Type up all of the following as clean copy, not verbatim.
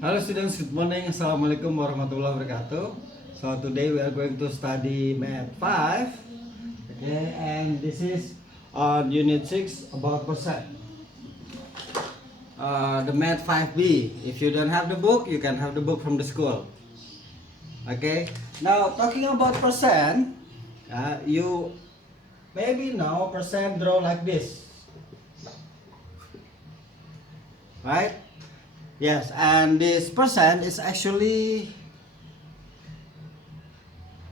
Hello students, good morning. Assalamualaikum warahmatullahi wabarakatuh. So today we are going to study Math 5. Okay, and this is on Unit 6 about percent. The Math 5B. If you don't have the book, you can have the book from the school. Okay, now talking about percent, you maybe know percent draw like this, right? Yes, and this percent is actually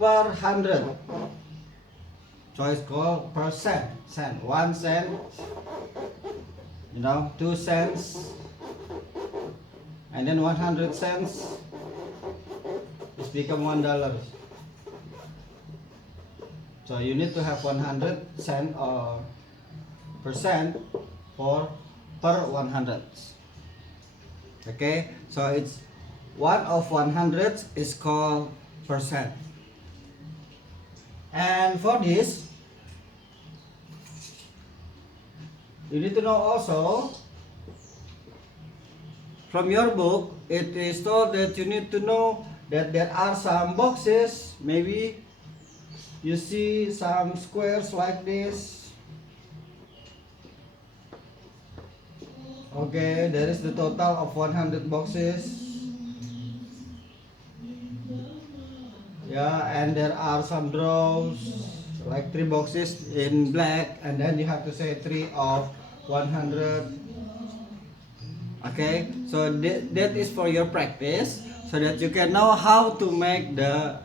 per hundred. So it's called percent. Cent. 1 cent, 2 cents, and then 100 cents. It's become $1. So you need to have 100 cent or percent for per 100. Okay, so it's 1 of 100 is called percent. And for this, you need to know also from your book, it is told that you need to know that there are some boxes. Maybe you see some squares like this. Okay, there is the total of 100 boxes. Yeah, and there are some draws like 3 boxes in black, and then you have to say 3 of 100. Okay, so that is for your practice, so that you can know how to make the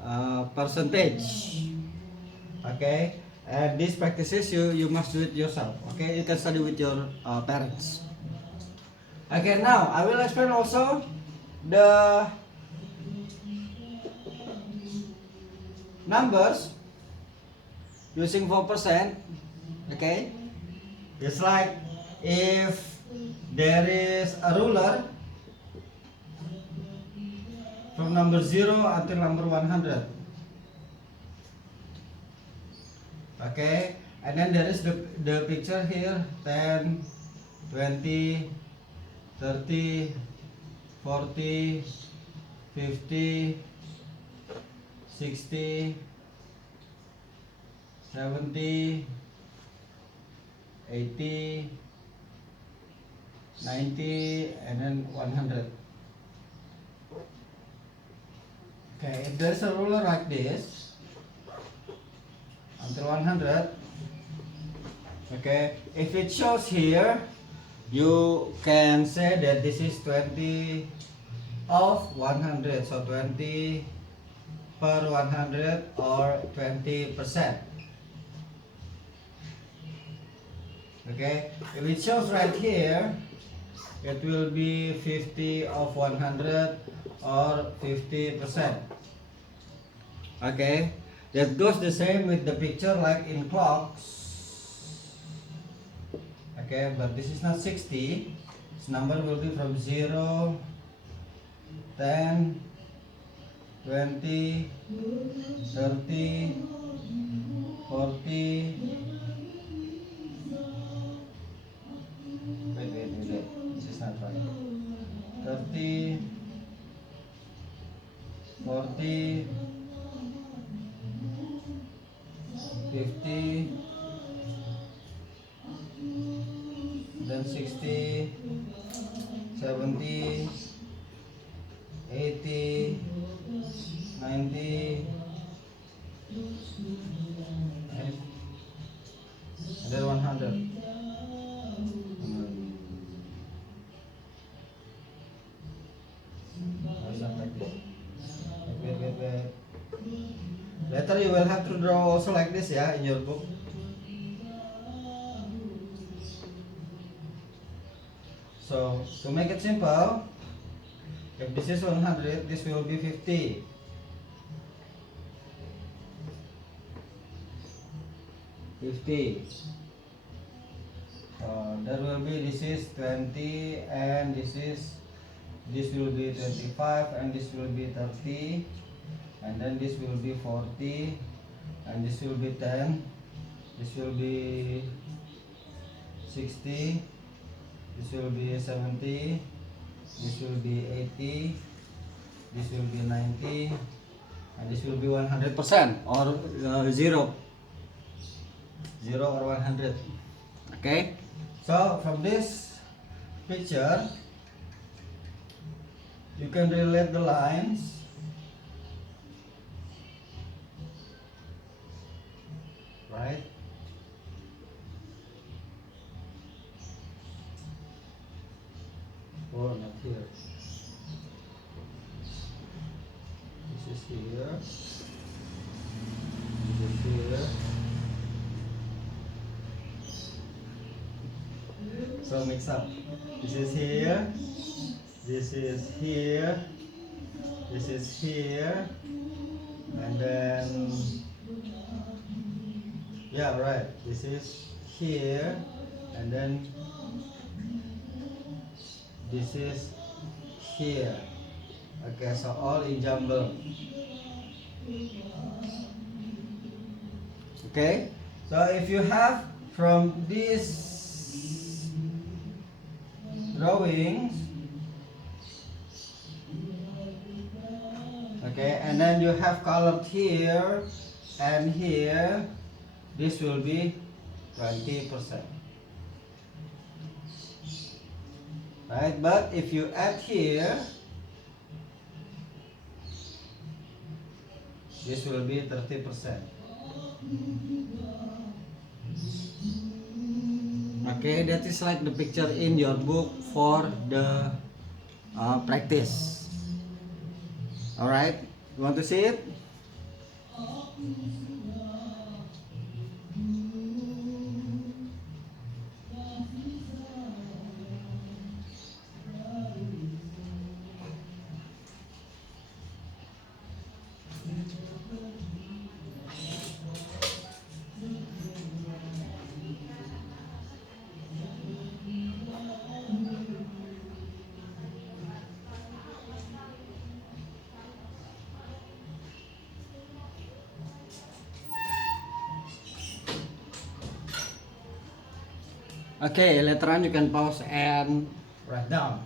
percentage. Okay, and these practices you must do it yourself. Okay, you can study with your parents. Okay, now I will explain also the numbers using 4%. Okay, it's like if there is a ruler from number 0 until number 100. Okay, and then there is the picture here: 10, 20, 30, 40, 50, 60, 70, 80, 90, and then 100. Okay, if there's a ruler like this until 100, okay, if it shows here, you can say that this is 20 of 100. So 20 per 100 or 20%. Okay, if it shows right here, it will be 50 of 100 or 50%. Okay, that goes the same with the picture like in clocks. Okay, but this is not 60. This number will be from 0, 10, 20, 30, 40. Wait. This is not right. 30, 40, 50, then 60, 70, 80, 90, and then 100. Wait. Later you will have to draw also like this, yeah, in your book. So to make it simple, if this is 100, this will be 50. 50. There will be, this is 20, and this will be 25, and this will be 30, and then this will be 40, and this will be 10, this will be 60, this will be 70, this will be 80, this will be 90, and this will be 100% or 0 or 100. Okay, so from this picture you can relate the lines. Right? Oh, not here. This is here. This is here. So mix up. This is here. This is here. This is here. And then, yeah, right. This is here. And then this is here. Okay, so all in jumble. Okay, so if you have from these drawings, okay, and then you have colored here and here, this will be 20%. Right, but if you add here, this will be 30%. Okay, that is like the picture in your book for the practice. Alright, you want to see it? Okay, later on you can pause and write down.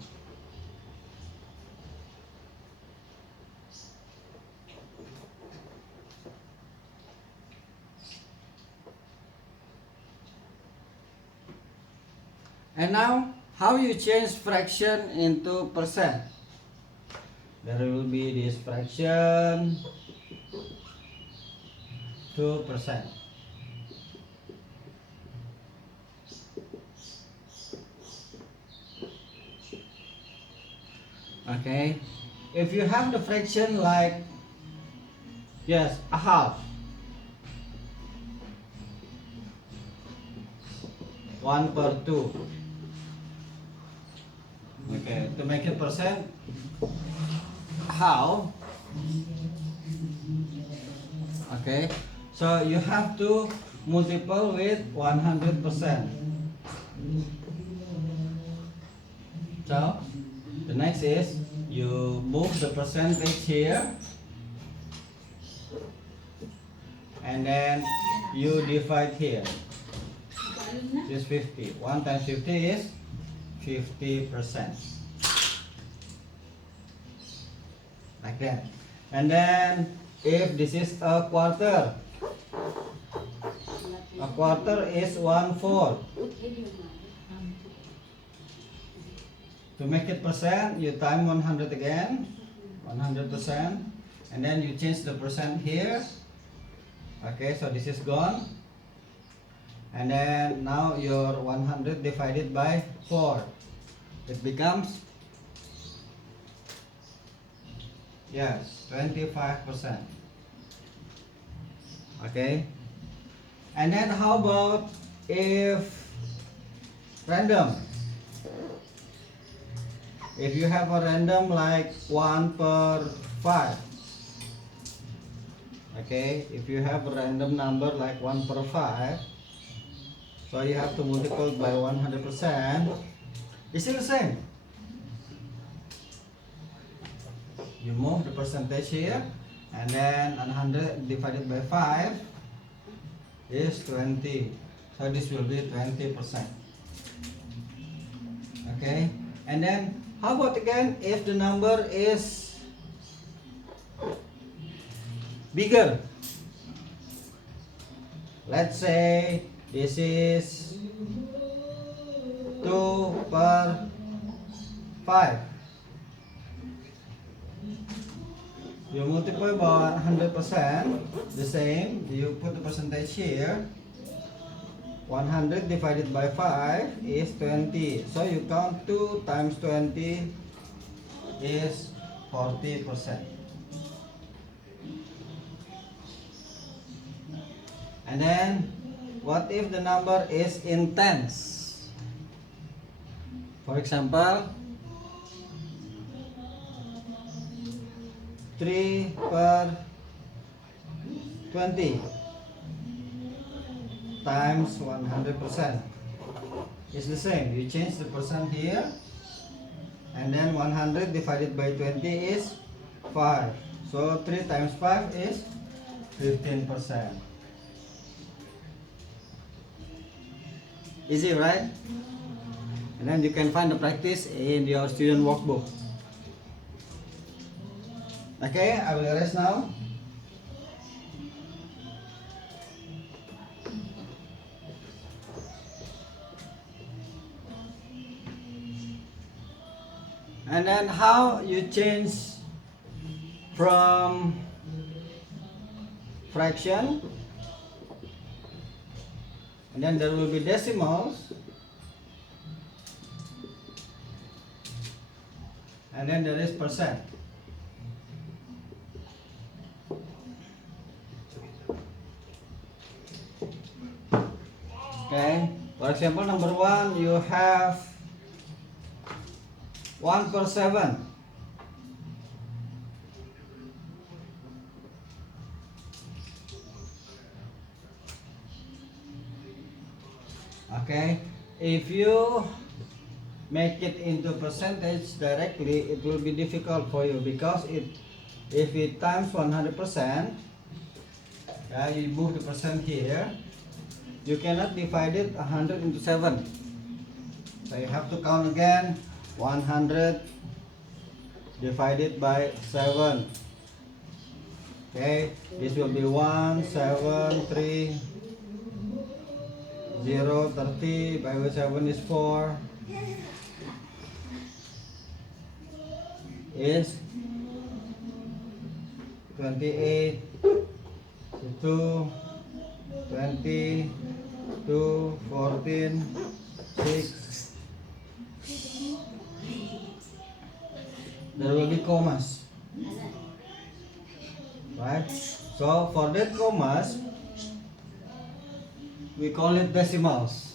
And now, how you change fraction into percent? There will be this fraction 2%. Okay, if you have the fraction like, yes, a half, 1/2. Okay, to make it percent, how? Okay, so you have to multiply with 100%. So the next is you move the percentage here, and then you divide here. This is 50. 1 times 50 is 50%. Like that. And then if this is a quarter is 1/4. To make it percent, you time 100 again, 100%, and then you change the percent here. Okay, so this is gone. And then now your 100 divided by 4. It becomes, yes, 25%. Okay. And then how about if random? If you have a random like 1/5. Okay, if you have a random number like 1/5, so you have to multiply by 100%. It's still the same. You move the percentage here, and then 100 divided by 5 is 20. So this will be 20%. Okay, and then how about again if the number is bigger? Let's say this is 2/5. You multiply by 100%, the same, you put the percentage here. 100 divided by 5 is 20. So you count 2 times 20 is 40%. And then, what if the number is in tens? For example, 3/20 times 100% is the same. You change the percent here, and then 100 divided by 20 is 5. So 3 times 5 is 15%. Easy, right? And then you can find the practice in your student workbook. Okay, I will erase now. And then how you change from fraction, and then there will be decimals, and then there is percent. Okay, for example, number 1, you have 1/7. Okay, if you make it into percentage directly, it will be difficult for you because if it times 100%, you move the percent here, you cannot divide it 100 into 7. So you have to count again. 100 divided by 7. Okay, this will be 1, 7, 3, 0, 30, by 7 is 4, is 28, 2, 20, 2, 14, 6. There will be commas, right? So for that commas, we call it decimals.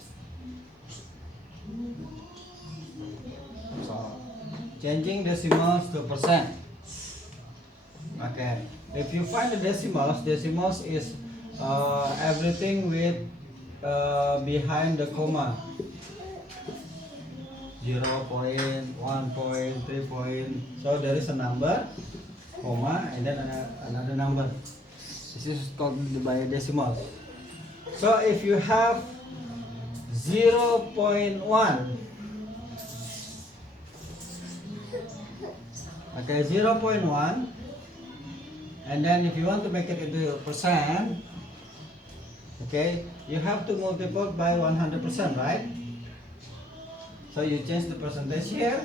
So changing decimals to percent. Okay, if you find the decimals is everything with behind the comma. 0 point, 1 point, 3 point. So there is a number, comma, and then another number. This is called by decimals. So if you have 0.1, okay, 0.1, and then if you want to make it into percent, okay, you have to multiply by 100%, right? So you change the percentage here,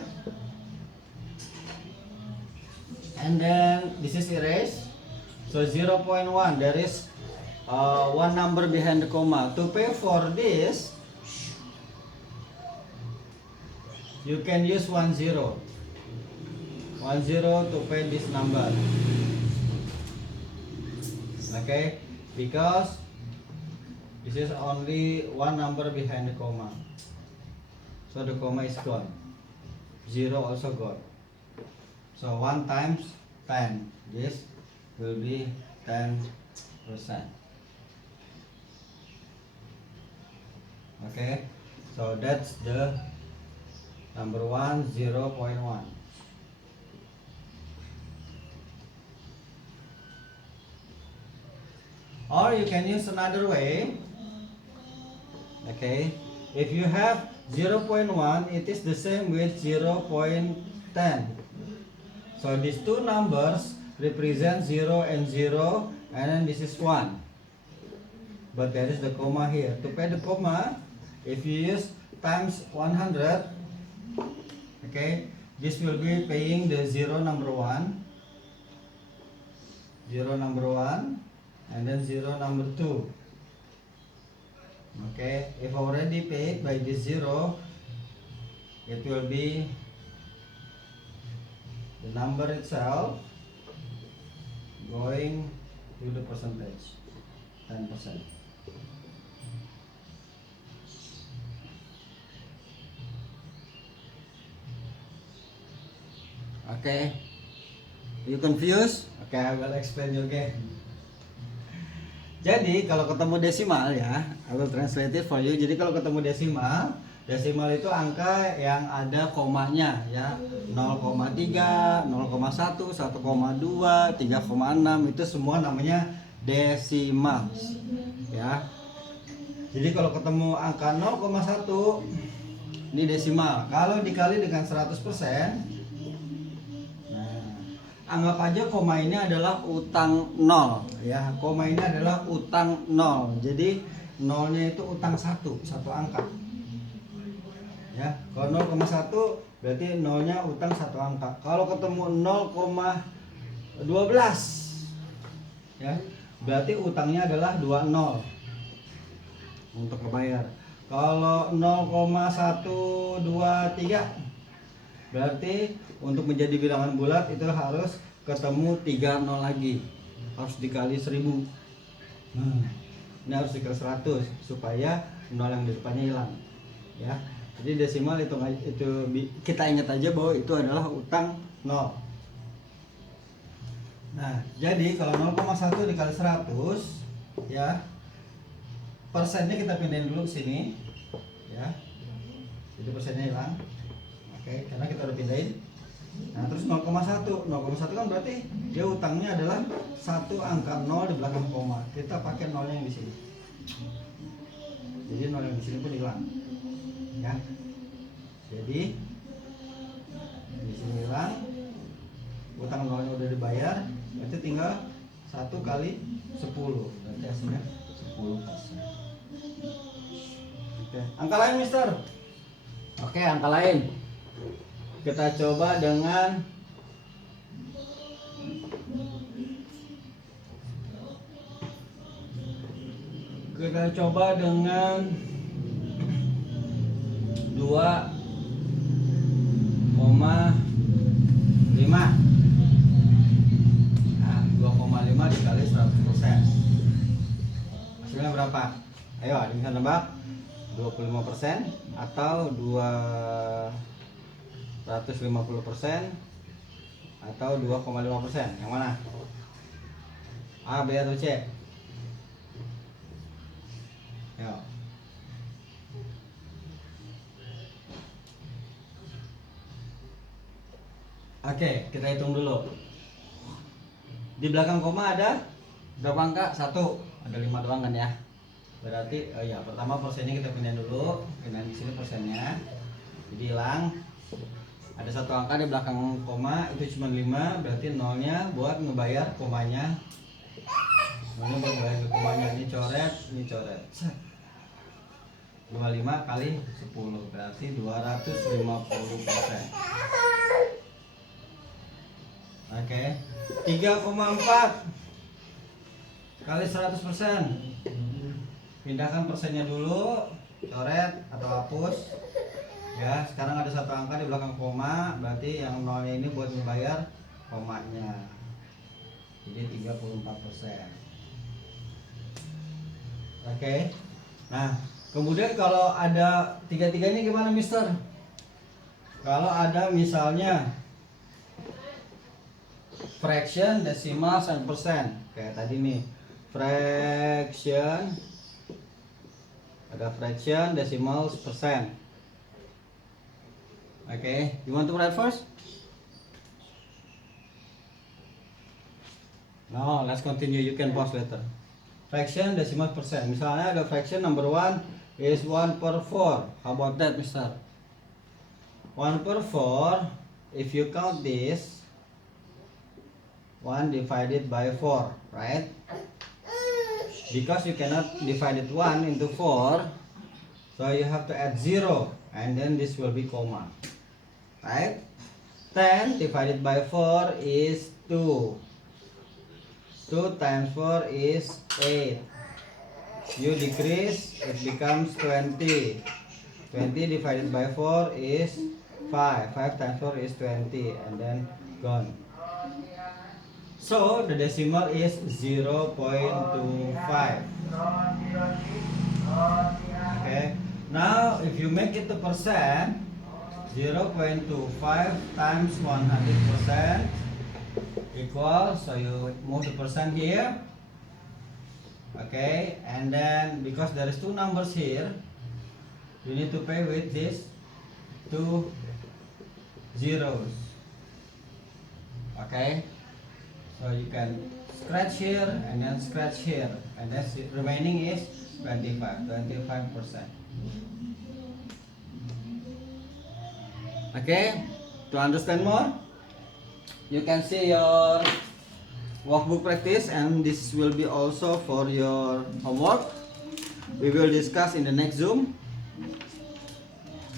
and then this is erased. So 0.1, there is one number behind the comma. To pay for this, you can use 10. 10 to pay this number. Okay, because this is only one number behind the comma. So the comma is gone. 0 also gone. So 1 times 10. This will be 10%. Okay. So that's the number 1, 0.1. Or you can use another way. Okay. If you have 0.1, it is the same with 0.10. So these two numbers represent 0 and 0, and then this is 1. But there is the comma here. To pay the comma, if you use times 100, okay, this will be paying the 0 number 1, 0 number 1, and then 0 number 2. Okay, if already paid by this 0, it will be the number itself going to the percentage, 10%. Okay, you confused? Okay, I will explain you again. Jadi kalau ketemu desimal ya, I will translate it for you. Jadi kalau ketemu desimal, desimal itu angka yang ada komanya ya, 0,3, 0,1, 1,2, 3,6 itu semua namanya desimal ya. Jadi kalau ketemu angka 0,1 ini desimal. Kalau dikali dengan 100%, anggap aja koma ini adalah utang 0 ya. Koma ini adalah utang 0. Jadi nolnya itu utang 1 angka. Ya, kalau 0,1 berarti nolnya utang 1 angka. Kalau ketemu 0,12 ya, berarti utangnya adalah 20 untuk ngebayar. Kalau 0,123 berarti untuk menjadi bilangan bulat itu harus ketemu 3 nol lagi, harus dikali 1000. Ini harus dikali 100 supaya nol yang di depannya hilang ya. Jadi desimal itu kita ingat aja bahwa itu adalah utang 0. Nah, jadi kalau 0,1 dikali 100 ya, persennya kita pindahin dulu ke sini ya. Jadi persennya hilang. Oke, karena kita udah pindahin. Nah, terus 0,1 kan berarti dia utangnya adalah 1 angka 0 di belakang koma. Kita pakai nolnya yang di sini. Jadi nol yang di sini pun hilang. Ya. Jadi di sini hilang. Utang nolnya udah dibayar, berarti tinggal 1 kali 10. Berarti hasilnya 10%. Oke, angka lain, Mister. Oke, angka lain. Kita coba dengan kita coba dengan 2,5. Nah, 2,5 dikali 100%. Hasilnya berapa? Ayo, ada bisa nebak? 25% atau 250% atau 2,5%? Yang mana? A, B atau C? Yo. Oke, kita hitung dulu. Di belakang koma ada berapa angka? 1. Ada 5 doang kan ya? Berarti ya pertama persennya kita pindahin dulu. Pindahin di sini persennya. Jadi hilang. Ada 1 angka di belakang koma, itu cuma 5. Berarti nolnya buat ngebayar komanya. Nolnya buat ngebayar ke komanya. Ini coret, ini coret. 25 kali 10 berarti 250%. Oke, 3,4 kali 100%. Pindahkan persennya dulu, coret atau hapus. Ya, sekarang ada 1 angka di belakang koma, berarti yang nolnya ini buat membayar komanya. Jadi 34%. Oke. Nah, kemudian kalau ada tiga-tiganya gimana, Mister? Kalau ada misalnya fraction, desimal, dan persen, kayak tadi nih, fraction, ada fraction, decimal, persen. Okay, you want to write first? No, let's continue. You can pause later. Fraction, decimal, persen. Misalnya ada fraction number 1 is 1 per 4. How about that, mister? 1 per 4, if you count this, 1 divided by 4, right? Because you cannot divide it 1 into 4, so you have to add 0, and then this will be comma, right? 10 divided by 4 is 2. 2 times 4 is 8. You decrease, it becomes 20. 20 divided by 4 is 5. 5 times 4 is 20, and then gone. So the decimal is 0.25. Okay. Now if you make it to percent, 0.25 times 100% equals, so you move the percent here. Okay, and then because there is 2 numbers here, you need to pay with these 2 zeros. Okay, so you can scratch here and then scratch here, and then remaining is 25%. Okay, to understand more, you can see your workbook practice, and this will be also for your homework. We will discuss in the next Zoom.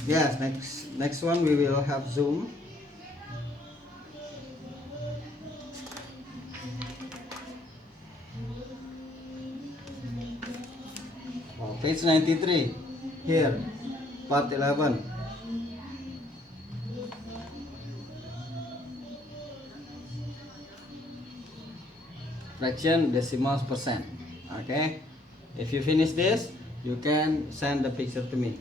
Yes, next one we will have Zoom. Oh, page 93 here, part 11. Fraction, decimals, percent. Okay, if you finish this, you can send the picture to me.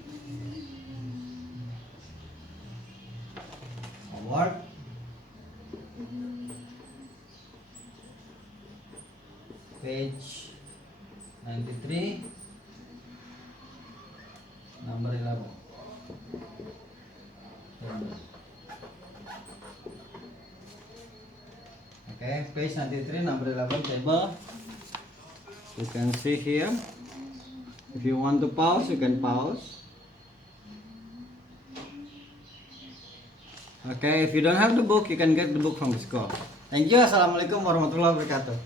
Homework. Page 93, number 11. Okay, page 93, number 11, table. You can see here. If you want to pause, you can pause. Okay, if you don't have the book, you can get the book from the school. Thank you. Assalamualaikum warahmatullahi wabarakatuh.